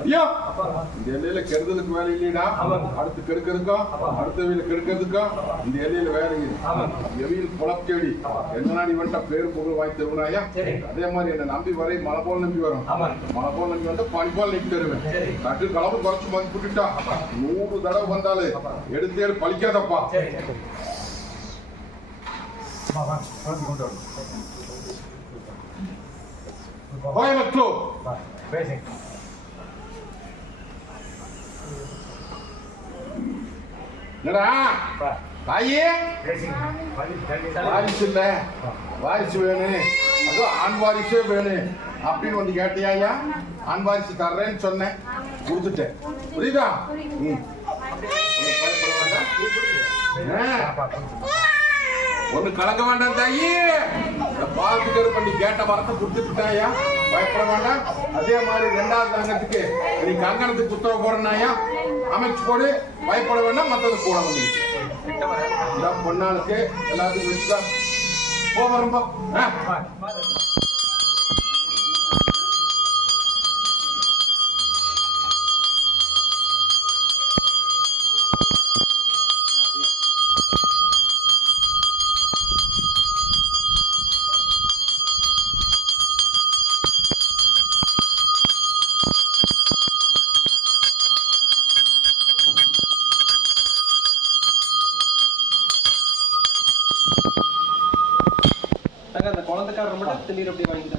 ஐயா! இந்த எல்லையில கெடுதலுக்கு வேலை இல்லையடா. அடுத்து கெடுக்கிறதுக்கும் அடுத்த வீல கெடுக்கிறதுக்கும் இந்த எல்லையில வேலை எவையில் குளப்பேடி எந்த நாடி வந்துட்டா பேர் பொருள் வாங்கி தருவனாயா அதே மாதிரி என்ன நம்பி வரை மழை போல் நம்பி வரும். மழை போல் நம்பி வந்தா பனி போல் நம்பி தருவேன். கட்டு கலவு குறைச்சு மதி புட்டுட்டா நூறு தடவை வந்தாலே எடுத்து எடுத்து பழிக்காதப்பா. கோயம்புத்தூர் என்னடா? தாயே வாரிசு இல்ல. வாரிசு வேணும் அதோ ஆண் வாரிசே வேணும் அப்படின்னு வந்து கேட்டியா ஐயா ஆண் வாரிசு தர்றேன்னு சொன்னேன். கொடுத்துட்டேன். புரியுதா? ம். ஒண்ணு கலங்க வேண்டாம் தாயி. இந்த பாத்துக்கிற பண்ணி கேட்ட மரத்தை கொடுத்துட்டாயா பயப்பட வேண்டாம். அதே மாதிரி ரெண்டாவது தங்கத்துக்கு நீ கங்கணத்துக்கு உத்தரவு போறனாயா அமைச்சு போடு. பயப்பட வேண்டாம் மற்றது கூட வந்து இந்த பொண்ணாளுக்கு எல்லாத்துக்கும் போக வரும்போ. este libro primavera.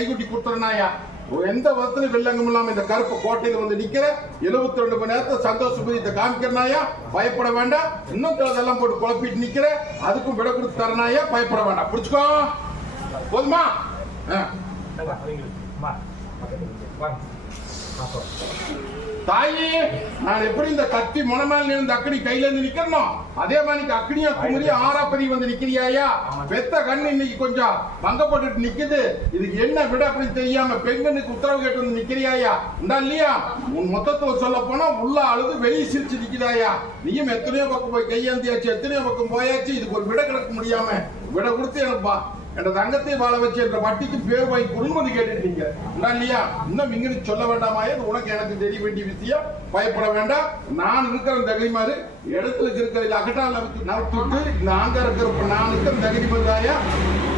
கைகுட்டி கொடுத்துறனாயா எந்த விதத்திலும் வில்லங்கம் இல்லாம இந்த கருப்பு கோட்டையில வந்து நிக்கிற? எழுபத்தி ரெண்டு மணி நேரத்துல சந்தோஷ இதை காமிக்கிறனாயா பயப்பட வேண்டாம். இன்னும் சிலதெல்லாம் போட்டு குழப்பிட்டு நிக்கிற. அதுக்கும் விட கொடுத்து தரனாயா பயப்பட வேண்டாம். புடிச்சுக்கோ. போதுமா? ஆ. தாயி நான் எப்படி இந்த கத்தி முனமேல இருந்து அக்கடி கையில இருந்து நிக்கணும் அதே மாதிரி நீ அக்கடியா குமரி ஆறாப்பதி வந்து நிக்கிறியாயா? பெத்த கண்ணு இன்னைக்கு கொஞ்சம் பங்கப்பட்டுட்டு நிக்குது. இதுக்கு என்ன விட அப்படி தெரியாம பெண்கண்ணுக்கு உத்தரவு கேட்டு வந்து நிக்கிறியாயா? உண்டா இல்லையா? உன் மொத்தத்துல சொல்ல போனா உள்ள அழுது வெளியே சிரிச்சு நிக்குதாயா? நீயும் எத்தனையோ பக்கம் போய் கையேந்தியாச்சு எத்தனையோ பக்கம் போயாச்சு. இதுக்கு ஒரு விட கிடக்க முடியாம. விட கொடுத்து எனக்கு பா என்ற தங்கத்தை வாழ வச்சு என்ற வட்டிக்கு பேர் வாங்கி குடும்பம் கேட்டுட்டீங்க. இல்லையா? இன்னும் இங்க சொல்ல வேண்டாமா? உனக்கு எனக்கு தெரிய வேண்டிய விஷயம். பயப்பட வேண்டாம். நான் இருக்கிற தகுதிமாரு இடத்துல இருக்கிற அகட்டால நடத்திட்டு நாங்க இருக்கிற நான் இருக்கிற தகுதிமாரியா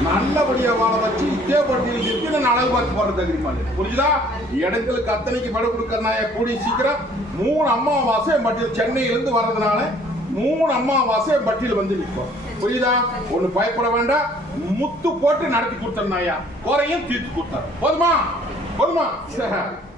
நல்லபடியா வாழ வச்சு இதே பட்டியல் இருக்கு. நான் அழகு பார்த்து போற புரியுதா இடங்களுக்கு அத்தனைக்கு விட கொடுக்கறனாயா கூடிய சீக்கிரம் மூணு அம்மாவாசை மட்டும் சென்னையிலிருந்து வர்றதுனால மூணு அம்மாவாசை பட்டியல் வந்து நிற்கும். புரியுதா? ஒண்ணு பயப்பட வேண்டாம். முத்து போட்டு நடத்தி கொடுத்தனாயா குறையும் தீர்த்து கொடுத்தாரு போதுமா? போதுமா?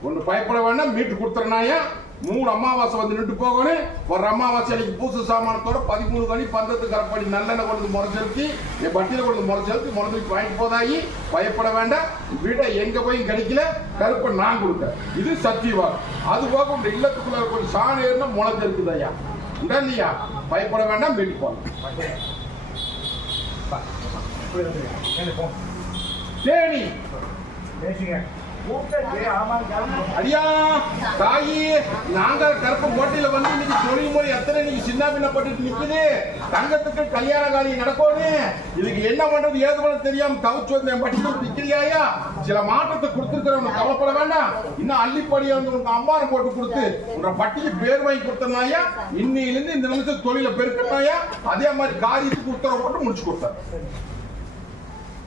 ஒண்ணு பயப்பட வேண்டாம். மீட்டு கொடுத்துறனாயா மூணு அமாவாசை வந்து நின்று போகணும். ஒரு அமாவாசை அன்னைக்கு பூசு சாமானத்தோட பதிமூணு கணி பந்தத்து கரப்படி நல்லெண்ணெய் கொண்டு முறை செலுத்தி என் பட்டியல கொண்டு முறை செலுத்தி முறைக்கு வாங்கிட்டு போதாயி. பயப்பட வேண்டாம். வீட எங்க போய் கிடைக்கல. கருப்பை நான் கொடுத்தேன். இது சத்தியவாதம். அது போக உங்க இல்லத்துக்குள்ள கொஞ்சம் சாணம் ஏறினா முளைச்சு ஐயா. உண்டா இல்லையா பயப்பட வேண்டாம் வீட்டுக்கு போகலாம் தேனி அடியா தாயி நாங்க கருப்பு கோட்டையில வந்து இன்னைக்கு தொழில் முறை எத்தனை இன்னைக்கு சின்ன பின்னப்பட்டு நிக்குது? தங்கத்துக்கு கல்யாண காரியம் நடக்கணும் இதுக்கு என்ன பண்றது ஏது பண்ண தெரியாம தவிச்சு வந்த பட்டி நிக்கிறியாயா? சில மாற்றத்தை கொடுத்துருக்கிறவங்க கவலைப்பட வேண்டாம். இன்னும் அள்ளிப்படியா வந்து உனக்கு அம்பாரம் போட்டு கொடுத்து உங்க பட்டிக்கு பேர் வாங்கி கொடுத்தனாயா இன்னையிலிருந்து இந்த நிமிஷம் தொழில பெருக்கனாயா அதே மாதிரி காரியத்துக்கு உத்தரவு போட்டு முடிச்சு கொடுத்தேன்.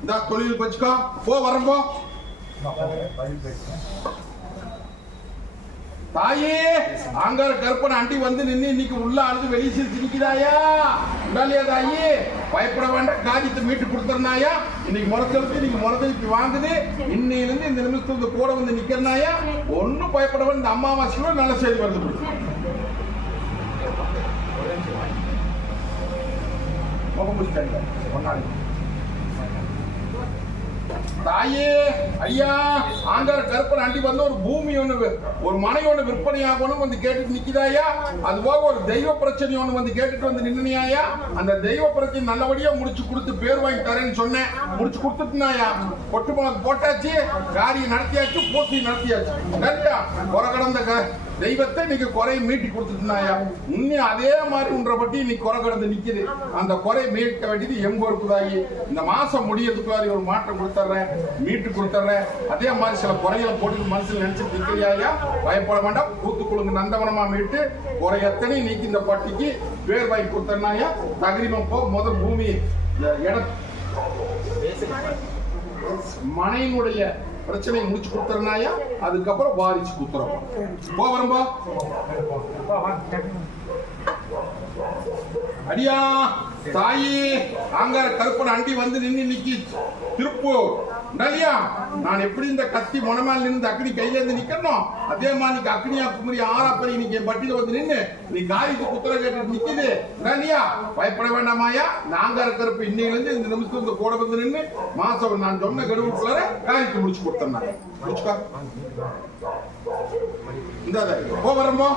இந்த தொழில் வச்சுக்கோ. போ வரம்போ தாயே ஆங்கார கற்பனை அண்டி வந்து நின்று இன்னைக்கு உள்ள அழுது வெளியே சிரிச்சு நிக்கிறாயா? உண்டாலியா தாயே பயப்பட வேண்டாம். காரியத்தை மீட்டு கொடுத்துறனாயா? இன்னைக்கு முறைச்சலுக்கு இன்னைக்கு முறைச்சலுக்கு வாங்குது. இன்னையிலிருந்து இந்த நிமிஷத்துல கூட வந்து நிக்கிறனாயா? ஒண்ணும் பயப்பட வேண்டாம். இந்த அமாவாசையோட நல்ல செய்தி வருது முகம் ஒன்னாடி தாயே ஐயா ஆந்திர கருப்பன் அண்டி வந்து ஒரு பூமி ஒண்ணு ஒரு மனை ஒண்ணு விற்பனை ஆகணும் வந்து கேட்டுட்டு நிக்குதாயா அது போக ஒரு தெய்வ பிரச்சனை ஒண்ணு வந்து கேட்டுட்டு வந்து நின்னுனியாயா அந்த தெய்வ பிரச்சனை நல்லபடியா முடிச்சு கொடுத்து பேர் வாங்கி தரேன்னு சொன்னேன். முடிச்சு கொடுத்துட்டுனாயா கொட்டு மிளகு போட்டாச்சு காரியம் நடத்தியாச்சு பூசி நடத்தியாச்சு. கரெக்டா உர கடந்த தெய்வத்தை இன்னைக்கு குறையை மீட்டி கொடுத்துட்டுனாயா? இன்னும் அதே மாதிரி உன்ற பட்டி இன்னைக்கு குறை கடந்து நிக்குது. அந்த குறை மீட்க வேண்டியது எங்க இருக்குதாயி இந்த மாசம் முடியறதுக்குள்ளாரி ஒரு மாற்றம் கொடுத்துட்றேன் மீட்டு கொடுத்துட்றேன் அதே மாதிரி சில குறைகளை போட்டு மனசுல நினைச்சு நிக்கிறியாயா பயப்பட வேண்டாம். கூத்துக்குழுங்க நந்தவனமா மீட்டு குறை எத்தனை நீக்கி இந்த பட்டிக்கு பேர் வாங்கி கொடுத்தனாயா தகரிமம் போ முதல் பூமி இந்த இட மனையினுடைய பிரச்சனையை முடிச்சு கொடுத்துறனாயா அதுக்கப்புறம் வாரிச்சு கொடுத்துறோம் போ அடியா தாயி ஆங்கார கருப்பன் அண்டி வந்து நின்னு நிக்கி திருப்பூர். நலியா நான் எப்படி இந்த கத்தி முனமேல நின்று அக்னி கையில இருந்து நிக்கணும் அதே மாதிரி நீ அக்னியா குமரி ஆறாப்பரி இன்னைக்கு என் பட்டியல வந்து நின்று நீ காரிக்கு குத்துற கேட்டு நிக்குது. நலியா பயப்பட வேண்டாமாயா நாங்கார கருப்பு இன்னையில இருந்து இந்த நிமிஷத்துல இந்த கூட வந்து நின்று மாசம் நான் சொன்ன கடுவுக்குள்ளார காய்க்கு முடிச்சு கொடுத்தேன் முடிச்சுக்கா. இந்த போ வரம்போ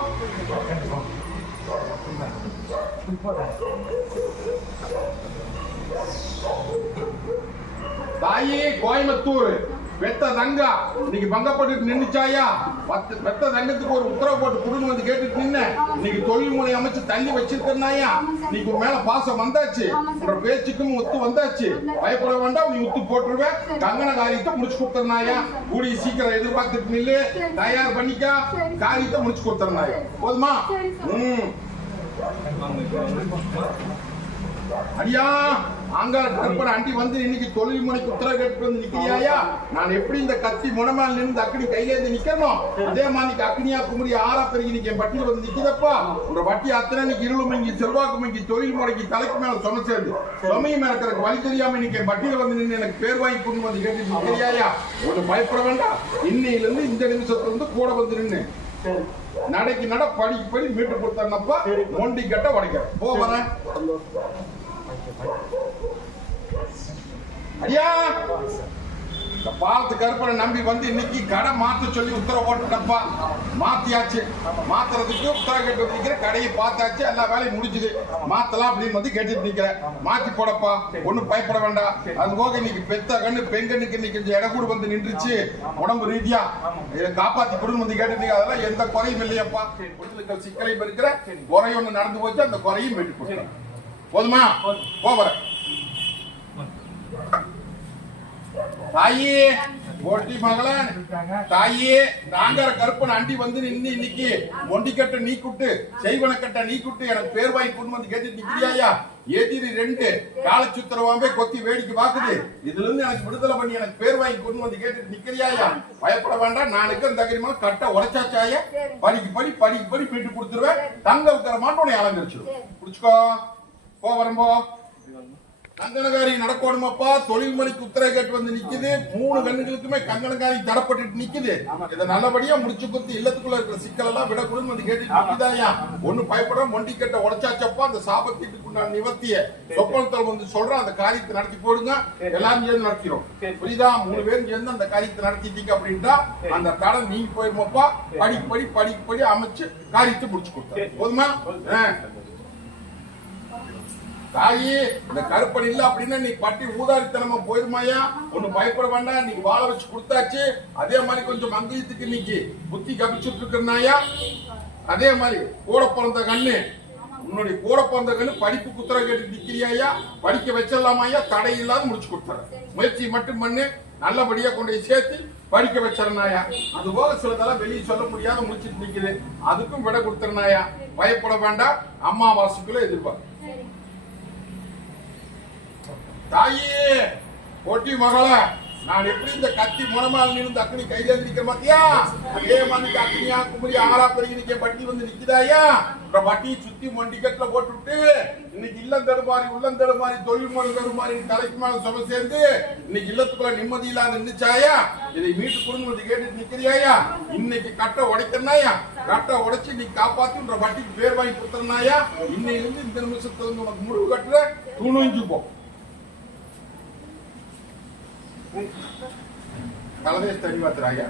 தாயி கோயம்புத்தூர். பெத்த தங்கா. இன்னைக்கு பங்கப்பட்டு நின்னுச்சாயா? பத்து பெத்த தங்கத்துக்கு ஒரு உத்தரவு போட்டு குடும்பம் வந்து கேட்டுட்டு நின்ன. இன்னைக்கு தொழில் முறை அமைச்சு தள்ளி வச்சிருக்கனாயா இன்னைக்கு மேல பாசம் வந்தாச்சு. உன்னோட பேச்சுக்கும் ஒத்து வந்தாச்சு. பயப்பட வேண்டாம் நீ ஒத்து போட்டுருவேன் கங்கன காரியத்தை முடிச்சு கொடுத்தனாயா கூடிய சீக்கிரம் எதிர்பார்த்துட்டு நில்லு. தயார் பண்ணிக்கா. காரியத்தை முடிச்சு கொடுத்தனாயா போதுமா? ம். அடியா! அங்கார கருப்பன் அண்டி வந்து இன்னைக்கு தொழில் முனைக்கு உத்தரவு கேட்டு வந்து நிக்கிறியாயா? நான் எப்படி இந்த கத்தி முனமால் நின்று அக்கடி கையில இருந்து நிக்கணும்? அதே மாதிரி அக்னியா குமரி ஆறா பெருகி இன்னைக்கு என் பட்டியல் வந்து நிக்குதப்பா? உங்க பட்டி அத்தனை இன்னைக்கு இருளுமங்கி செல்வாக்குமங்கி தொழில் முறைக்கு தலைக்கு மேல சொன்ன சேர்ந்து. சுமையும் இருக்கிறக்கு வழி தெரியாம இன்னைக்கு பட்டியல வந்து நின்று எனக்கு பேர் வாங்கி கொண்டு வந்து கேட்டு நிக்கிறியாயா? ஒண்ணு பயப்பட வேண்டாம். இன்னையில இருந்து இந்த நிமிஷத்துல இருந்து கூட வந்து சரி. நடைக்கு நட படிக்கு படி மீட்டு கொடுத்தனப்பா மொண்டி கட்ட உடைக்க போ ஐயா இந்த பாலத்து கருப்பனை நம்பி வந்து இன்னைக்கு கடை மாத்த சொல்லி உத்தரவு போட்டுட்டப்பா. மாத்தியாச்சு. மாத்துறதுக்கு உத்தரவு கேட்டு வந்து நிக்கிற கடையை பார்த்தாச்சு எல்லா வேலையும் முடிஞ்சுது. மாத்தலாம் அப்படின்னு வந்து கேட்டுட்டு நிக்கிறேன். மாத்தி போடப்பா. ஒண்ணும் பயப்பட வேண்டாம். அது போக இன்னைக்கு பெத்த கண்ணு பெண்கண்ணுக்கு இன்னைக்கு இடம் கூட வந்து நின்றுச்சு. உடம்பு ரீதியா. இதை காப்பாத்தி கொடுன்னு வந்து கேட்டுட்டு. அதெல்லாம் எந்த குறையும் இல்லையப்பா. சிக்கலையும் இருக்கிற குறை ஒண்ணு நடந்து போச்சு அந்த குறையும் கொடுக்குறேன் போதுமா? போகிறேன் தாயி போட்டி மகளே தாயே நாங்கர கருப்பன் அண்டி வந்து நின்னு இன்னைக்கு ஒண்டிக்கட்ட நீ குட்டு செய்வனக்கட்ட நீ குட்டு எனக்கு பேர் வாங்கி கொண்டு வந்து கேட்டு நிக்கிறியாயா? ஏதிரி ரெண்டு கால சுத்திரவாம்பே கொத்தி வேடிக்கை பாக்குது இதுல இருந்து எனக்கு விடுதலை பண்ணி எனக்கு பேர் வாங்கி கொண்டு வந்து கேட்டு நிக்கிறியாயா? பயப்பட வேண்டாம் நாளைக்கு அந்த தகரிமா கட்ட உடைச்சாச்சாயா? படிக்கு படி படிக்கு படி மீட்டு கொடுத்துருவேன். தங்க வைக்கிற மாட்டோம் உன்னை அலங்கரிச்சிடும் புடிச்சுக்கோ. போ வரும்போ. கங்கணகாரி நடக்கணுமாப்பா? தொழில் முறைக்கு உத்தரவு கேட்டு வந்து நிக்குது. மூணு கண்ணுகளுக்குமே கங்கணகாரி தடப்பட்டு நிக்குது. இதை நல்லபடியா முடிச்சு கொடுத்து இல்லத்துக்குள்ள இருக்கிற சிக்கல் எல்லாம் விடக்கூடாதுன்னு வந்து கேட்டு நிக்குதாயா ஒண்ணு பயப்பட மொண்டி கட்ட உடச்சாச்சப்பா அந்த சாபத்தீட்டுக்குண்டான நிவர்த்திய சொப்பனத்தில் வந்து சொல்றேன். அந்த காரியத்தை நடத்தி போடுங்க. எல்லாரும் சேர்ந்து நடத்திடும் புரியுதா? மூணு பேரும் சேர்ந்து அந்த காரியத்தை நடத்திட்டீங்க அப்படின்ட்டா அந்த தடை நீங்க போயிருமாப்பா? படிப்படி படிப்படி அமைச்சு காரியத்தை முடிச்சு கொடுத்தேன் போதுமா? தாயி இந்த கருப்பன் இல்ல அப்படின்னா நீ பட்டி ஊதாரித்தனமா போயிருமாயா ஒண்ணு பயப்பட வேண்டாம் நீ வாழ வச்சு கொடுத்தாச்சு. அதே மாதிரி கொஞ்சம் மங்கியத்துக்கு இன்னைக்கு புத்தி கபிச்சுட்டு இருக்கிறனாயா அதே மாதிரி கூட பிறந்த கண்ணு. உன்னுடைய கூட பிறந்த கண்ணு படிப்பு குத்துற கேட்டு நிக்கிறியாயா படிக்க வச்சிடலாமாயா தடை இல்லாத முடிச்சு கொடுத்துறேன். முயற்சி மட்டும் பண்ணு. நல்லபடியா கொண்டு போய் சேர்த்து படிக்க வச்சிடனாயா அது போக சிலதெல்லாம் வெளியே சொல்ல முடியாத முடிச்சிட்டு நிக்குது. அதுக்கும் விட கொடுத்துறனாயா பயப்பட வேண்டாம். அம்மாவாசைக்குள்ள எதிர்பார்க்க தாயே பொட்டி மகள நான் எப்படி இந்த கத்தி முனமால் நின்று அக்னி கையில நிக்க மாத்தியா அதே மாதிரி அக்னியா குமரி ஆறா பெருகி நிக்க பட்டி வந்து நிக்குதாயா அப்புறம் பட்டியை சுத்தி மொண்டிக்கட்டுல போட்டுவிட்டு இன்னைக்கு இல்லம் தடுமாறி உள்ளம் தடுமாறி தொழில் முறை தடுமாறி தலைக்கு மேல சும சேர்ந்து இன்னைக்கு இல்லத்துக்குள்ள நிம்மதி இல்லாத நின்னுச்சாயா இதை மீட்டு குடும்பத்தை கேட்டுட்டு நிக்கிறியாயா இன்னைக்கு கட்டை உடைக்கிறனாயா கட்டை உடைச்சு நீ காப்பாத்துன்ற பட்டிக்கு பேர் வாங்கி கொடுத்துறனாயா இன்னையிலிருந்து இந்த நிமிஷத்துல இருந்து உனக்கு முடிவு கட்டுற துணிஞ்சு போ. கலவே தெளிவாத்துறாங்க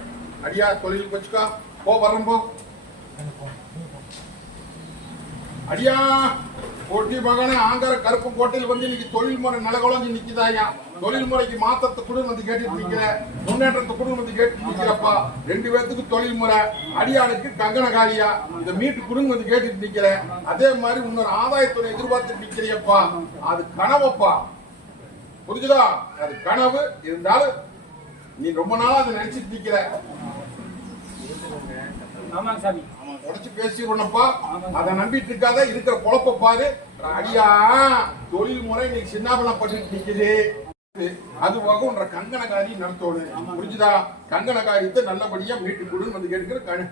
அடியா தொழில் வச்சுக்கோ போ வர்றோம் போ. அடியா போட்டி மகனே ஆங்கர கருப்பு கோட்டையில் வந்து இன்னைக்கு தொழில் முறை நிலகுலஞ்சு நிக்குதாயா தொழில் முறைக்கு மாத்தத்தை கூட வந்து கேட்டுட்டு நிக்கிற. முன்னேற்றத்தை கூட வந்து கேட்டு நிக்கிறப்பா. ரெண்டு பேர்த்துக்கு தொழில் முறை. அடியாளுக்கு கங்கணகாரியா. இந்த மீட்டு குடுங்க வந்து கேட்டுட்டு நிக்கிற. அதே மாதிரி இன்னொரு ஆதாயத்துறை எதிர்பார்த்துட்டு நிக்கிறியப்பா. அது கனவப்பா. புரிஞ்சுதா? அது கனவு. இருந்தாலும் நீ ரொம்ப நாளா அதை நினைச்சிட்டு நிக்கிற. உடச்சு பேசிடுவோம்ப்பா அதை நம்பிட்டு இருக்காத இருக்கிற குழப்ப பாரு. அடியா தொழில் முறை இன்னைக்கு சின்னாபலம் பண்ணிட்டு நிக்குது. அது போக உன்ற கங்கணகாரி நடத்தணும் புரிஞ்சுதா? கங்கணகாரியத்தை நல்லபடியா மீட்டு கொடுன்னு வந்து கேட்கிற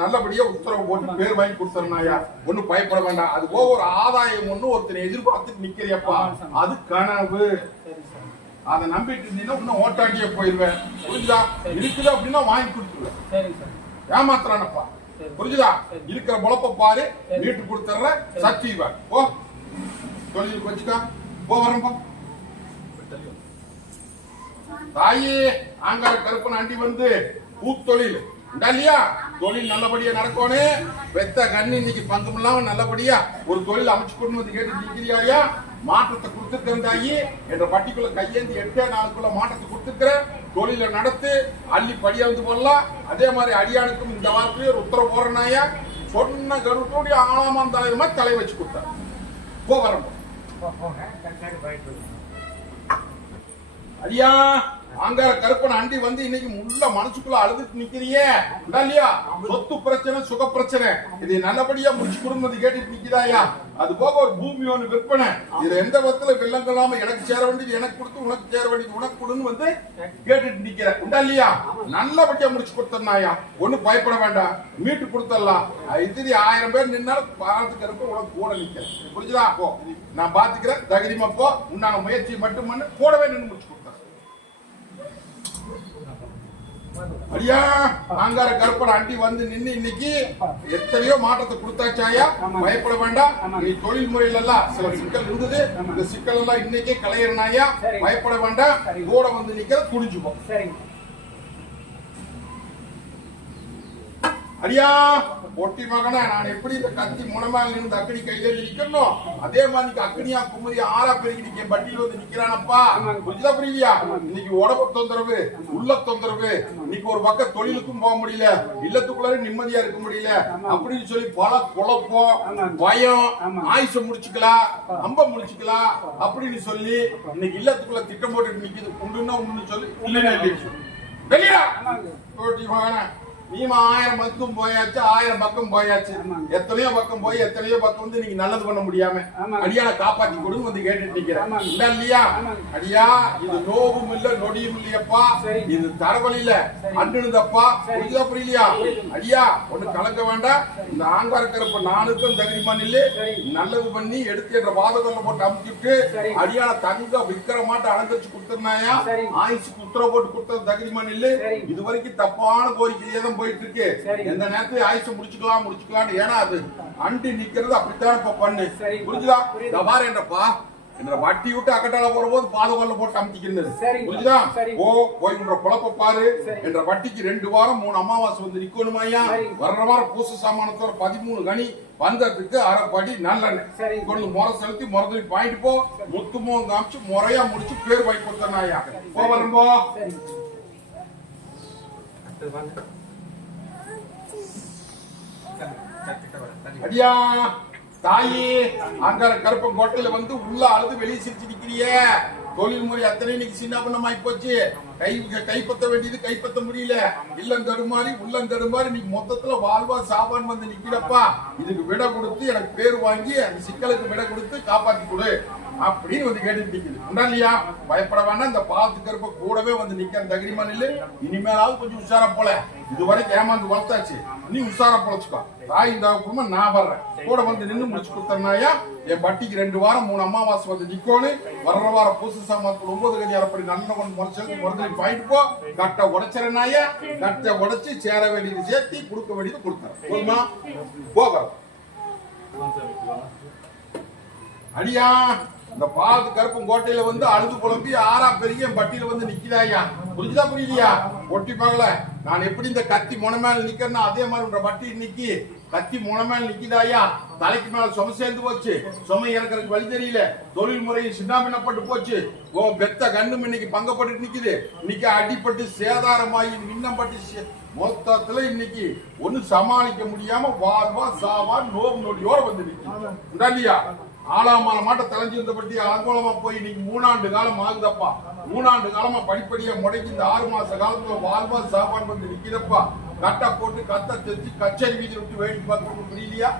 நல்லபடியா உத்தரவு போட்டு பேர் வாங்கி கொடுத்துறனாயா ஒண்ணும் பயப்பட வேண்டாம். அது போக ஒரு ஆதாயம் ஒண்ணு ஒருத்தனை எதிர்பார்த்துட்டு நிக்கிறியப்பா. அது கனவு. அதை நம்பிட்டு இருந்தீங்கன்னா இன்னும் ஓட்டாண்டியே போயிருவேன். புரிஞ்சுதா? இருக்குது அப்படின்னா வாங்கி கொடுத்துருவேன். சரிங்க சார். ஏமாத்துறானப்பா. புரிஞ்சுதா? இருக்கிற பொழப்ப பாரு. வீட்டு கொடுத்துற சக்தி இவன் ஓ தொழிலுக்கு வச்சுக்கா. போ வரம்பா தாயே ஆங்கார கருப்பன் அண்டி வந்து பூத்தொழில். இல்லையா தொழில் நல்லபடியா நடக்கணும் வெத்த கண்ணு இன்னைக்கு பங்கம் இல்லாம நல்லபடியா ஒரு தொழில் அமைச்சு கொண்டு வந்து கேட்டு நிக்கிறியா மாற்றத்தை கொடுத்துருக்கேன் தாயி என்ற பட்டிக்குள்ள கையேந்தி எட்டே நாளுக்குள்ள மாற்றத்தை கொடுத்துருக்கிறேன் தொழிலை நடத்து அள்ளி படியாந்து போடலாம். அதே மாதிரி அடியானுக்கும் இந்த வாரத்திலேயே ஒரு உத்தரவு போடுறனாயா சொன்ன கருத்தோடைய ஆளாமாந்தாயிரமா தலை வச்சு கொடுத்தார். போ வரம்போ ஐயா ஆங்கார கருப்பன் அண்டி வந்து இன்னைக்கு உள்ள மனசுக்குள்ள அழுதுட்டு நிக்கிறியே. இல்லையா? சொத்து பிரச்சனை சுக பிரச்சனை. இதை நல்லபடியா முடிச்சு கொடுங்க கேட்டுட்டு நிக்கிறாயா அது போக ஒரு பூமி ஒன்று விற்பனை. இது எந்த விதத்துல வில்லங்கலாம எனக்கு சேர வேண்டியது எனக்கு கொடுத்து உனக்கு சேர வேண்டியது உனக்கு கொடுன்னு வந்து கேட்டுட்டு நிக்கிற உண்டா இல்லையா? நல்லபடியா முடிச்சு கொடுத்தனாயா ஒண்ணும் பயப்பட வேண்டாம். மீட்டு கொடுத்துடலாம். இது ஆயிரம் பேர் நின்னாலும் பாத்துக்கிறப்ப உனக்கு கூட நிக்கிறேன். புரிஞ்சுதா? அப்போ நான் பாத்துக்கிறேன். தைரியமா போ. உன்னான முயற்சி மட்டும் பண்ணு. கூடவே நின்று முடிச்சு கொடுத்தேன் ஐயா ஆங்கார கருப்பன் அண்டி வந்து நின்னு இன்னைக்கு எத்தனையோ மாற்றத்தை கொடுத்தாச்சாயா பயப்பட வேண்டாம். நீ தொழில் முறையில எல்லாம் சில சிக்கல் இருந்தது. இந்த சிக்கல் எல்லாம் இன்னைக்கே களையிறனாயா சரி. பயப்பட வேண்டாம். கூட வந்து நிக்கிற துணிஞ்சுப்போ அடியா ஒட்டி மகனே நான் எப்படி இந்த கத்தி முனமால இருந்து அக்கனி கையில நிக்கணும் அதே மாதிரி அக்கனியா குமரி ஆறா பெருகி நிக்க பட்டியல வந்து நிக்கிறானப்பா. புரியுதா புரியலையா இன்னைக்கு உடம்பு தொந்தரவு உள்ள தொந்தரவு. இன்னைக்கு ஒரு பக்கம் தொழிலுக்கும் போக முடியல இல்லத்துக்குள்ளார நிம்மதியா இருக்க முடியல அப்படின்னு சொல்லி பல குழப்பம் பயம் ஆயுச முடிச்சுக்கலாம் அம்ப முடிச்சுக்கலாம் அப்படின்னு சொல்லி இன்னைக்கு இல்லத்துக்குள்ள திட்டம் போட்டு நிக்குது. உண்டுன்னா உண்டுன்னு சொல்லி. வெளியா நீமா ஆயிரம் பக்கம் போயாச்சு ஆயிரம் பக்கம் போயாச்சு. எத்தனையோ பக்கம் போய் எத்தனையோ பக்கம் வந்து நீங்க நல்லது பண்ண முடியாம. அடியால காப்பாத்தி கொடுங்க வந்து கேட்டுட்டு நிக்கிறேன். இல்ல இல்லையா. அடியா இது நோவும் இல்ல நொடியும் இல்லையப்பா. இது தரவழியில சரி. புரியுதா புரியலையா. அடியா ஒண்ணு கலக்க வேண்டாம் இந்த ஆங்கார இருக்கிறப்ப நானுக்கும் நில்லு சரி. நல்லது பண்ணி எடுத்து என்ற பாதகல்ல போட்டு அமுக்கிட்டு சரி. அடியால தங்க விக்கிற மாட்ட அலங்கரிச்சு கொடுத்துருந்தாயா சரி. ஆயுசுக்கு உத்தரவு போட்டு கொடுத்தது நில்லு சரி. இது வரைக்கும் தப்பான கோரிக்கையிலே தான் போயிட்டு இருக்கு. எந்த நேரத்துல ஆயுச முடிச்சுக்கலாம் முடிச்சுக்கலாம் ஏன்னா அது அண்டி நிக்கிறது அப்படித்தான் இப்ப பண்ணு. சரி. புரிஞ்சுதா? மாதிரி என்றப்பா என்ற வட்டி விட்டு அக்கட்டால போற போது பாதகல்ல போட்டு அமுத்திக்கிறது சரி. புரிஞ்சுதா. ஓ போய் உன்ற குழப்ப பாரு. என்ற வட்டிக்கு ரெண்டு வாரம் மூணு அமாவாசை வந்து நிக்கணுமாயா சரி. வர்ற வாரம் பூச சாமானத்தோட பதிமூணு கனி வந்ததுக்கு அரைப்படி நல்லெண்ணெய். கொண்டு முறை செலுத்தி முறை பாயிட்டு போ. முத்துமோ காமிச்சு முறையா முடிச்சு பேர் வாங்கி கொடுத்தனாயா போ வரும்போ. அடியா தாயே அங்க கருப்ப கோட்டையில வந்து உள்ள அழுது வெளியே சிரிச்சு நிக்கிறியே. தொழில் முறை அத்தனை இன்னைக்கு சின்ன பண்ணமாயி போச்சு. கை கைப்பற்ற வேண்டியது கைப்பற்ற முடியல. இல்லம் தருமாறி உள்ளம் தருமாறி நீ மொத்தத்துல வாழ்வா சாப்பான் வந்து நிக்கிறப்பா. இதுக்கு விட கொடுத்து எனக்கு பேர் வாங்கி அந்த சிக்கலுக்கு விட கொடுத்து காப்பாத்தி கொடு. அப்படின்னு வந்து கேட்டு நிக்குது. உண்டா இல்லையா? பயப்பட வேண்டாம். இந்த பாத்து கருப்ப கூடவே வந்து நிக்கிற தகிரிமா நில்லு இனிமேலாவது கொஞ்சம் உஷாரா போல. இது வரைக்கும் ஏமாந்து வளர்த்தாச்சு. நீ உஷாரா பொழைச்சுக்கோ தாய் இந்த குடும்ப நான் வர்றேன். கூட வந்து நின்று முடிச்சு கொடுத்தனாயா என் பட்டிக்கு ரெண்டு வாரம் மூணு அமாவாசை வந்து நிக்கோனு வர்ற வாரம் பூசு சாமான் ஒன்பது கதி அரைப்படி நல்ல கொண்டு முறைச்சு முறைஞ்சு பாயிட்டு போ. கட்டை உடைச்சறனாயா கட்டை உடைச்சு சேர வேண்டியது சேர்த்தி கொடுக்க வேண்டியது கொடுத்தேன். போதுமா? போகிறோம் அடியா. இந்த பாலத்து கருப்பும் கோட்டையில வந்து அழுது புலம்பி ஆறா பெரிய பட்டியல வந்து நிக்கிறாயா புரிஞ்சுதா புரியலையா? ஒட்டி பகல நான் எப்படி இந்த கத்தி முனமேல நிக்கிறேன்னா அதே மாதிரி உன்ற பட்டி நிக்கி. கத்தி முனமேல மேல தலைக்கு மேல சும சேர்ந்து போச்சு. சுமை இறக்குறதுக்கு வழி தெரியல. தொழில் முறையும் சின்னாபின்னப்பட்டு போச்சு. ஓ பெத்த கண்ணும் இன்னைக்கு பங்கப்பட்டு நிக்குது. இன்னைக்கு அடிப்பட்டு சேதாரமாகி மின்னப்பட்டு பட்டு மொத்தத்துல இன்னைக்கு ஒண்ணு சமாளிக்க முடியாம வாழ்வா சாவா நோவு நொடியோட வந்து நிக்குது. இல்லையா? ஆளாமால மாட்ட தலைஞ்சிருந்த பற்றி அலங்கோலமா போய் இன்னைக்கு மூணாண்டு காலம் ஆகுதப்பா. மூணாண்டு காலமா படிப்படியா முடக்கி இந்த ஆறு மாச காலத்துல வாழ்வா சாப்பாடு வந்து நிக்கிறப்பா கட்டை போட்டு கத்த தெரிச்சு கச்சேரி வீதியை விட்டு வேடிக்கை பார்க்க புரியலையா?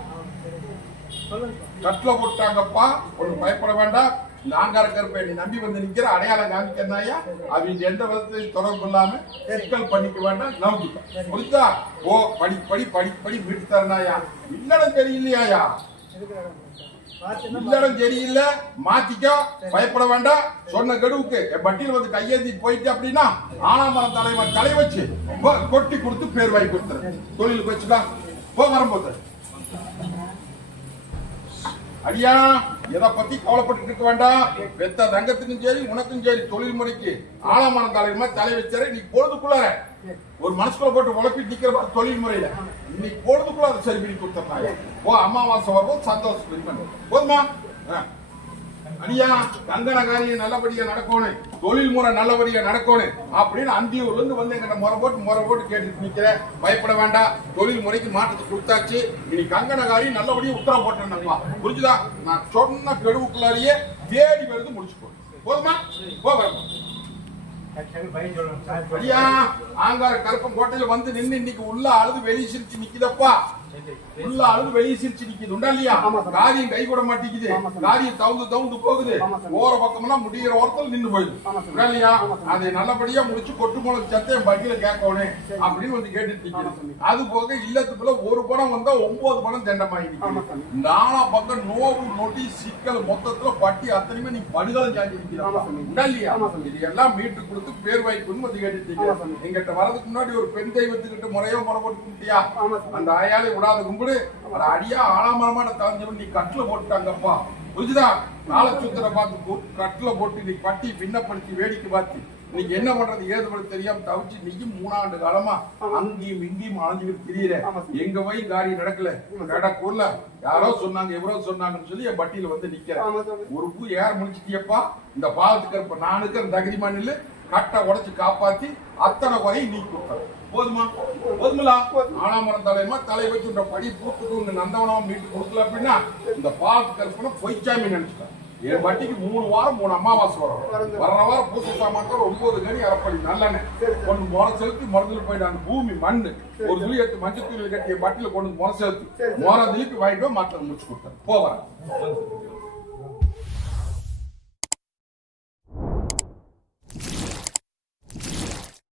கட்டில போட்டாங்கப்பா. ஒன்று பயப்பட வேண்டாம். நாங்கா இருக்கிறப்ப கருப்பை நீ நம்பி வந்து நிக்கிற அடையாளம் காமிக்கிறனாயா அவங்க எந்த விதத்திலையும் தொடர்பு இல்லாம சிக்கல் பண்ணிக்க வேண்டாம். நம்பிக்கை புரியுதா? ஓ படி படி படி படி வீட்டு தரனாயா இல்லடம் தெரியலையாயா? இல்லடம் சரியில்லை மாத்திக்கோ பயப்பட வேண்டாம். சொன்ன கெடுவுக்கு. என் பட்டியல் வந்து கையேந்தி போயிட்டு அப்படின்னா ஆனாமரம் தலைவன் தலை வச்சு கொட்டி கொடுத்து பேர் வாங்கி கொடுத்துரு தொழிலுக்கு வச்சுடா போ வரும்போது. அடியா எதை பத்தி கவலைப்பட்டு இருக்க வேண்டாம். பெத்த தங்கத்துக்கும் சரி உனக்கும் சரி தொழில் முறைக்கு ஆழமான தலைவர் தலை வச்சாரு. நீ பொழுதுக்குள்ளார மனசுக்குள்ள போட்டு உழப்பிட்டு நிக்கிற மாதிரி தொழில் முறையில. இன்னைக்கு போடுறதுக்குள்ள அதை சரி பண்ணி கொடுத்துருந்தாங்க ஓ அமாவாசை வரும் சந்தோஷம் இது பண்ணு. போதுமா? அடியா கங்கன காரியம் நல்லபடியா நடக்கணும். தொழில் முறை நல்லபடியா நடக்கணும் அப்படின்னு அந்தியூர்ல இருந்து வந்து எங்கிட்ட முறை போட்டு முறை போட்டு கேட்டுட்டு நிக்கிற பயப்பட வேண்டாம். தொழில் முறைக்கு மாற்றத்தை கொடுத்தாச்சு. இனி கங்கன காரியம் நல்லபடியா உத்தரவு போட்டேன்னா புரிஞ்சுதா? நான் சொன்ன கெடுவுக்குள்ளாரியே தேடி வருது முடிச்சுக்கோ. போதுமா? போகிறோம் ஐயா ஆங்கார கருப்பம் கோட்டையில வந்து நின்னு இன்னைக்கு உள்ள அழுது வெளியே சிரிச்சு நிக்குதப்பா. உள்ள அழுது வெளியே சிரிச்சு நிக்குது உண்டா இல்லையா. காரியம் கை கூட மாட்டேங்குது. காரியம் தவுந்து தவுந்து போகுது. போற பக்கமெல்லாம் முடிகிற ஓரத்துல நின்னு போயிடுது இல்லையா. அதை நல்லபடியா முடிச்சு கொட்டு மூலம் சத்தையும் பக்கில கேட்கணும் அப்படின்னு வந்து கேட்டுட்டு அது போக இல்லத்துக்குள்ள ஒரு பணம் வந்தா ஒன்பது பணம் தண்டமாயி ஆமா நிக்குது சாமி. நாலா பக்கம் நோவு நொட்டி சிக்கல் மொத்தத்துல பட்டி அத்தனையுமே நீ படுகலம் சாஞ்சி ஆமா சாமி. உண்டா இல்லையா. இது எல்லாம் மீட்டு கொடுத்து பேர் வாய்ப்புன்னு வந்து சாமி. எங்கிட்ட வரதுக்கு முன்னாடி ஒரு பெண் தெய்வத்துக்கிட்ட முறையோ முறை போட்டு. அந்த ஆயாலே விடாத கும்பிடு அட அடியா ஆலாமரமான தளஞ்சவன் நீ கட்டுல போட்டுட்டாங்கப்பா. புரிஞ்சுதா? காலச்சூத்திர பார்த்து கட்டுல போட்டு நீ பட்டி பின்னப்படுத்தி வேடிக்கை பார்த்து. இன்னைக்கு என்ன பண்றது ஏது பண்றது தெரியாம தவிச்சு நீயும் மூணாண்டு காலமா அங்கேயும் இங்கேயும் அலைஞ்சுக்கிட்டு சாமி. எங்க போய் காரியம் நடக்கல? நடக்கூர்ல யாரோ சொன்னாங்க எவரோ சொன்னாங்கன்னு சொல்லி என் பட்டியில வந்து நிக்கிற ஆமா சாமி. ஒரு பூ ஏர் முடிச்சிட்டியப்பா இந்த பாவத்துக்கு இருப்ப நான் இருக்கிற தகுதிமா நில்லு. கட்டை உடைச்சு காப்பாத்தி அத்தனை குறையும் நீ கொடுத்தாரு போதுமா? போதுங்களா ஆனாமரம் தலையமா தலை வச்சு இந்த படி பூத்துக்கு உங்க நந்தவனம் மீட்டு கொடுக்கல அப்படின்னா இந்த பாவத்துக்கு இருப்பன பொய்ச்சாமி நினைச்சிட்டான் என் வட்டிக்கு மூணு வாரம் மூணு அமாவாசை வரும். வர்ற வாரம் பூச சாமான் ஒன்பது கனி அரைப்படி நல்லெண்ணெய். கொண்டு முறை செலுத்தி மருந்துல போயிட்டு அந்த பூமி மண்ணு. ஒரு துளி எடுத்து மஞ்சள் துணியில் கட்டிய பட்டியில் கொண்டு முறை செலுத்தி. முறை திருப்பி வாங்கிட்டு மற்ற முடிச்சு கொடுத்தாரு போவேன்